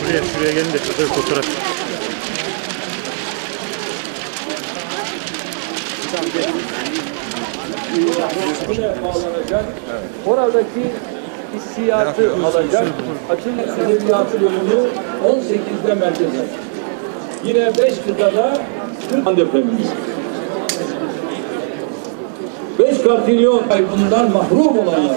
Şuraya, şuraya gelin de şurada bir fotoğraf. Bağlanacak. Oradaki hissiyatı alacak. Açılış edebiyatı bölümü 18'de merkeze. Yine 5 kıtada 40 depremimiz. 5 kartilyon bundan mahrum olanlar.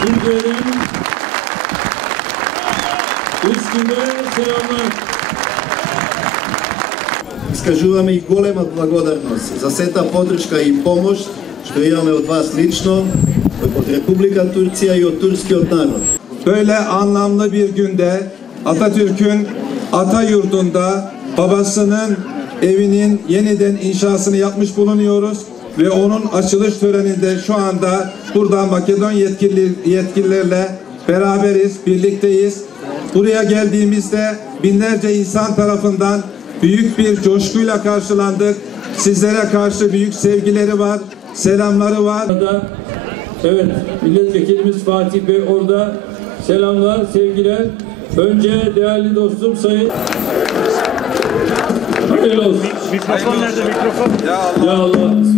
Türkiye'nin üstüne selamlar. Iskazujeme i golema благодарност за сета подршка и помош што имаме од вас лично, од Република Турција и од турскиот народ. Böyle anlamlı bir günde Atatürk'ün ata yurdunda babasının evinin yeniden inşasını yapmış bulunuyoruz ve onun açılış töreninde şu anda burada Makedon yetkili, yetkililerle beraberiz, birlikteyiz. Buraya geldiğimizde binlerce insan tarafından büyük bir coşkuyla karşılandık. Sizlere karşı büyük sevgileri var, selamları var. Evet, milletvekilimiz Fatih Bey orada. Selamlar, sevgiler. Önce değerli dostum Sayın Hayırlı olsun. Mikrofon nerede mikrofon? Ya Allah. Evet,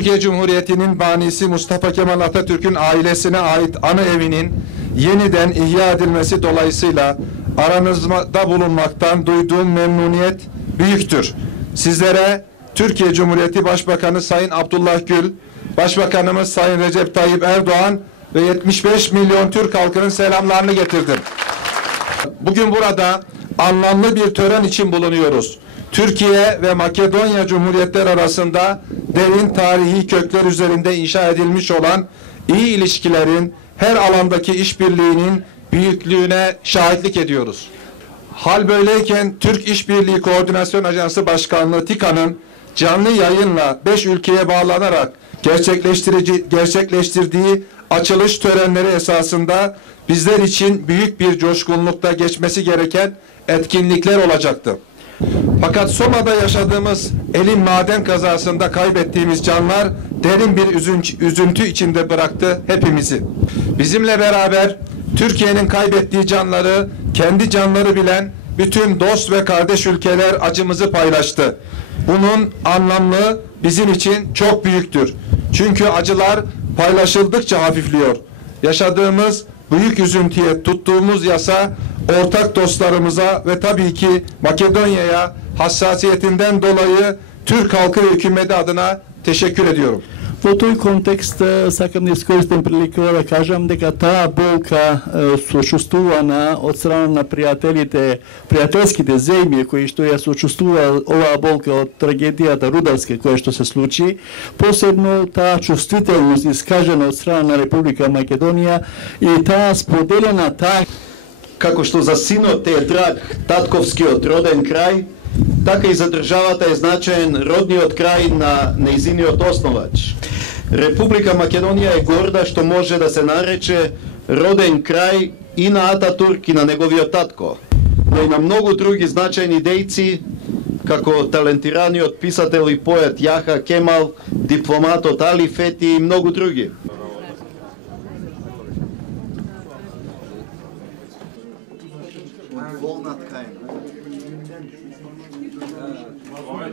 Türkiye Cumhuriyeti'nin banisi Mustafa Kemal Atatürk'ün ailesine ait anı evinin yeniden ihya edilmesi dolayısıyla aranızda bulunmaktan duyduğum memnuniyet büyüktür. Sizlere Türkiye Cumhuriyeti Başbakanı Sayın Abdullah Gül, Başbakanımız Sayın Recep Tayyip Erdoğan ve 75 milyon Türk halkının selamlarını getirdim. Bugün burada anlamlı bir tören için bulunuyoruz. Türkiye ve Makedonya Cumhuriyetler arasında derin tarihi kökler üzerinde inşa edilmiş olan iyi ilişkilerin her alandaki işbirliğinin büyüklüğüne şahitlik ediyoruz. Hal böyleyken Türk İşbirliği Koordinasyon Ajansı Başkanlığı TİKA'nın canlı yayınla 5 ülkeye bağlanarak gerçekleştirici gerçekleştirdiği açılış törenleri esasında bizler için büyük bir coşkunlukta geçmesi gereken etkinlikler olacaktı. Fakat Soma'da yaşadığımız elin maden kazasında kaybettiğimiz canlar derin bir üzüntü içinde bıraktı hepimizi. Bizimle beraber Türkiye'nin kaybettiği canları kendi canları bilen bütün dost ve kardeş ülkeler acımızı paylaştı. Bunun anlamlı bizim için çok büyüktür. Çünkü acılar paylaşıldıkça hafifliyor. Yaşadığımız büyük üzüntüye tuttuğumuz yasa ortak dostlarımıza ve tabii ki Makedonya'ya hassasiyetinden dolayı Türk halkı hükümeti adına teşekkür ediyorum. Во тој контекст сакам да искористам приликава да кажам дека таа болка сочувствувана од страна на пријателите, пријателските земји кои што ја сочувствува оваа болка од трагедијата Рударска која што се случи, посебно таа чувствителност искажена од страна на Република Македонија и таа споделена таа Како што за синот е драг татковскиот роден крај, така и за државата е значаен родниот крај на нејзиниот основач. Република Македонија е горда што може да се нарече роден крај и на Ататурк и на неговиот татко, но и на многу други значајни дејци, како талентираниот писател и поет Јаха Кемал, дипломатот Али Фети и многу други. Волна ткајна.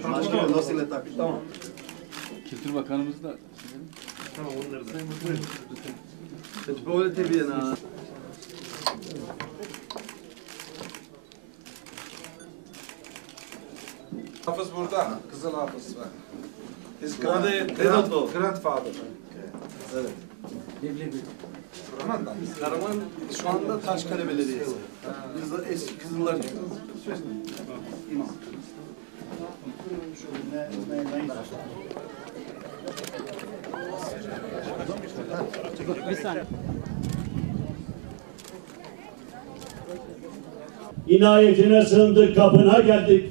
Машки носиле така. Kültür Bakanımız da Hafız burada. Kızıl Hafız var. His grand, grand, grandfather. Evet. Karaman da. Karaman şu anda Taşkale Belediyesi. Kızıl, eski Kızıllar İnayetine sığındık, kapına geldik.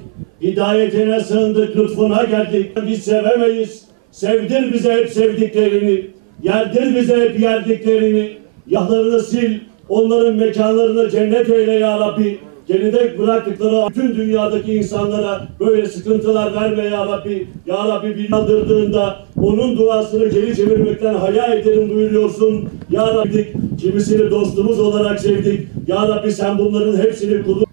Hidayetine sığındık, lütfuna geldik. Biz sevemeyiz. Sevdir bize hep sevdiklerini. Yerdir bize hep yerdiklerini. Yahlarını sil, onların mekanlarını cennet eyle ya Rabbi. Geride bıraktıkları bütün dünyadaki insanlara böyle sıkıntılar verme ya Rabbi. Ya Rabbi bir kaldırdığında onun duasını geri çevirmekten haya ederim buyuruyorsun. Ya Rabbi kimisini dostumuz olarak sevdik. Ya Rabbi sen bunların hepsini kulu